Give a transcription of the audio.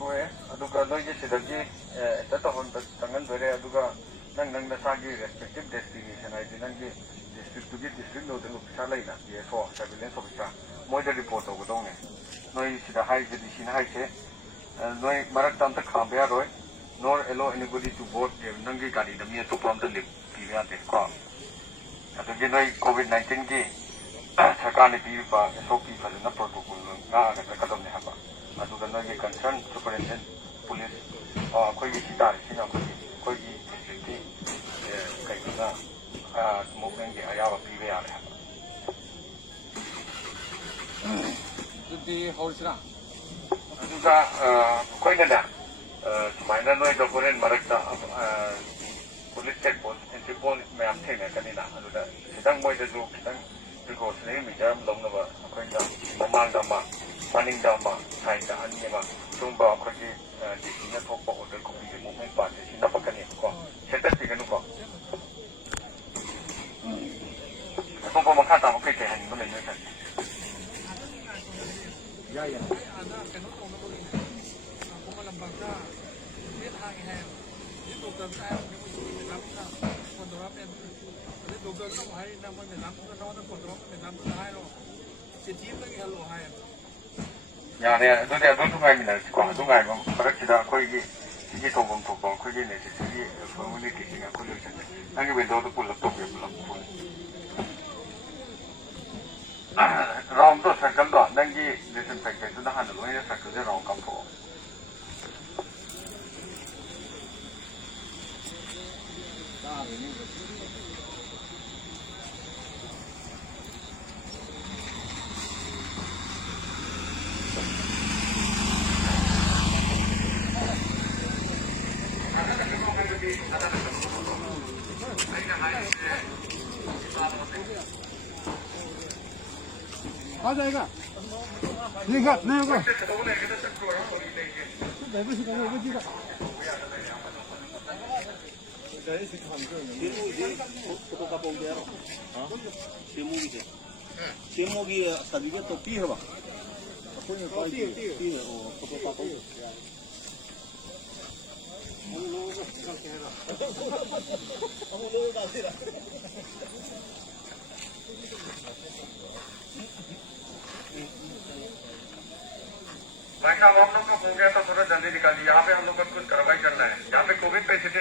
ꯊꯣꯛꯑꯦ ꯑꯗꯨꯒ ꯅꯣꯏꯒꯤ ꯁꯤꯗꯒꯤ ꯑꯦꯛꯇ ꯇꯧꯍꯟꯕ ꯆꯪꯍꯟꯗꯣꯏꯔꯦ ꯑꯗꯨꯒ ꯅꯪ ꯅꯁꯥꯒꯤ ꯔꯦꯁꯄꯦꯛꯇꯤꯞ ꯗꯦꯁꯇꯤꯅꯦꯁꯟ ꯍꯥꯏꯗꯤ ꯅꯪꯒꯤ ꯗꯤꯁꯇ꯭ꯔꯤꯛꯇꯨꯒꯤ ꯗꯤꯁꯇ꯭ꯔꯤꯛ ꯅꯣꯗꯦꯜ ꯑꯣꯐꯤꯁꯥꯔ ꯂꯩꯅ DSO ꯁꯔꯚꯤꯂꯦꯟꯁ ꯑꯣꯐꯤꯁꯥꯔ ꯃꯣꯏꯗ ꯔꯤꯄꯣꯔꯠ ꯇꯧꯒꯗꯧꯅꯦ ꯅꯣꯏ ꯁꯤꯗ ꯍꯥꯏꯁꯦ DCꯅ ꯍꯥꯏꯁꯦ ꯅꯣꯏ ꯃꯔꯛꯇ ꯑꯝꯇ ꯈꯥꯝꯕ ꯌꯥꯔꯣꯏ ꯅꯣꯔ ꯑꯦꯂꯣ ꯑꯦꯅꯤꯕꯣꯗꯤ ꯇꯨ ꯕꯣꯠ ꯅꯪꯒꯤ ꯒꯥꯔꯤꯗ ꯃꯤ ꯑꯇꯣꯞꯄ ꯑꯝꯇ ꯂꯤꯞ ꯄꯤꯕ ꯌꯥꯗꯦ ꯀꯣ ꯑꯗꯒꯤ ꯅꯣꯏ COVID-19ꯒꯤ ꯁꯔꯀꯥꯔꯅ ꯄꯤꯔꯤꯕ SOP ꯐꯖꯅ ꯄ꯭ꯔꯣꯇꯣꯀꯣꯜ ꯉꯥꯛꯑꯒ ꯆꯠꯀꯗꯕꯅꯦ ꯍꯥꯏꯕ ꯑꯗꯨꯒ ꯅꯣꯏꯒꯤ ꯀꯟꯁꯔꯟ ꯁꯨꯄꯔꯤꯟꯇꯦꯟꯗꯦꯟꯠ ꯄꯨꯂꯤꯁ ꯑꯩꯈꯣꯏꯒꯤ ꯁꯤ ꯇꯥꯔꯤꯁꯤꯅ ꯑꯩꯈꯣꯏꯒꯤ ꯗꯤꯁꯇ꯭ꯔꯤꯛꯀꯤ ꯀꯩꯗꯨꯅ ꯃꯨꯞꯃꯦꯟꯒꯤ ꯑꯌꯥꯕ ꯄꯤꯕ ꯌꯥꯔꯦ ꯍꯥꯏꯕ ꯑꯗꯨꯗꯤ ꯍꯧꯔꯁꯤꯔꯥ ꯑꯗꯨꯒ ꯑꯩꯈꯣꯏꯅꯅꯦ ꯁꯨꯃꯥꯏꯅ ꯅꯣꯏꯗ ꯍꯣꯔꯦꯟ ꯃꯔꯛꯇ ꯄꯨꯂꯤꯁ ꯆꯦꯛ ꯄꯣꯁ ꯑꯦꯟꯇ꯭ꯔꯤ ꯄꯣꯏꯟꯠ ꯃꯌꯥꯝ ꯊꯦꯡꯅꯔꯛꯀꯅꯤꯅ ꯑꯗꯨꯗ ꯈꯤꯇꯪ ꯃꯣꯏꯗꯁꯨ ꯈꯤꯇꯪ ꯄ꯭ꯔꯤꯀꯣꯁꯅꯔꯤ ꯃꯦꯖꯔ ꯑꯃ ꯂꯧꯅꯕ ꯑꯩꯈꯣꯏꯅ ꯃꯃꯥꯡꯗ ꯑꯃ ꯃꯅꯤꯡꯗ ꯑꯃ ꯁꯥꯏꯗ ꯑꯅꯤ ꯑꯃ ꯁꯤꯒꯨꯝꯕ ꯑꯩꯈꯣꯏꯒꯤ DCꯅ ꯊꯣꯛꯄ ꯑꯣꯔꯗꯔ ꯀꯣꯄꯤꯒꯤ ꯃꯨꯞꯃꯦꯟꯠ ꯄꯥꯁꯁꯦ ꯁꯤ ꯅꯞꯄꯛꯀꯅꯦꯕꯀꯣ ꯁꯦꯠꯇꯠꯄꯤꯒꯅꯨꯀꯣ ꯑꯇꯣꯞꯄ ꯃꯈꯥ ꯇꯥꯕ ꯀꯩꯀꯩ ꯍꯥꯏꯅꯤꯡꯕ ꯂꯩ ꯅꯣꯏ ꯁꯥꯔ ꯌꯥꯏ ꯀꯩꯅꯣ ꯇꯧꯅꯕꯒꯤꯅꯦ ꯈꯨꯃꯟ ꯂꯝꯄꯥꯛꯇ ꯕꯦꯠ ꯍꯥꯡꯉꯦ ꯍꯥꯏꯌꯦꯕ ꯑꯗꯩ ꯗꯣꯛꯇꯔꯗꯨꯅ ꯍꯥꯏꯔꯝꯃꯦ ꯃꯣꯏ ꯃꯦꯗꯥꯝꯗꯨꯅ ꯐꯣꯟ ꯇꯧꯔꯛꯑꯝꯃꯦ ꯑꯗꯩ ꯗꯣꯛꯇꯔꯗꯨꯅ ꯑꯃꯨꯛ ꯍꯥꯏꯔꯤꯅ ꯃꯣꯏ ꯃꯦꯗꯥꯝꯗꯨꯅ ꯅꯉꯣꯟꯗ ꯐꯣꯟ ꯇꯧꯔꯛꯄ ꯃꯦꯗꯥꯝꯗꯨꯅ ꯍꯥꯏꯔꯣ ꯆꯤꯊꯤ ꯑꯃꯇꯪ ꯏꯍꯜꯂꯣ ꯍꯥꯏꯌꯦꯕ ꯌꯥꯔꯦ ꯑꯗꯨꯗꯤ ꯑꯗꯨꯝ ꯉꯥꯏꯃꯤꯟꯅꯔꯁꯤꯀꯣ ꯑꯗꯨ ꯉꯥꯏꯕ ꯃꯔꯛꯁꯤꯗ ꯑꯩꯈꯣꯏꯒꯤ ꯁꯤꯒꯤ ꯇꯧꯐꯝ ꯊꯣꯛꯄ ꯑꯩꯈꯣꯏꯒꯤ ꯅꯦꯁꯦꯁꯔꯤ ꯐꯣꯔꯃꯦꯂꯤꯇꯤꯁꯤꯡ ꯑꯩꯈꯣꯏ ꯂꯣꯏꯁꯤꯟꯖꯦ ꯅꯪꯒꯤ ꯋꯤꯟꯗꯣꯗꯨ ꯄꯨꯜꯂꯞ ꯇꯧꯕꯤꯌꯨ ꯄꯨꯜꯂꯞ राउंड तो सर्कल दो नंगी डिसइंफेक्टेंट तो हां लो ये सर्कल से राउंड कम हो आ जाएगा ठीक है नहीं होगा 제목이 사주게 또 띄어봐. 띄어. 포토 까고. भाई साहब हम लोग का हो गया तो थोड़ा जल्दी निकालिए यहाँ पे हम लोग को कुछ कार्रवाई करना है यहाँ पे कोविड पेशेंट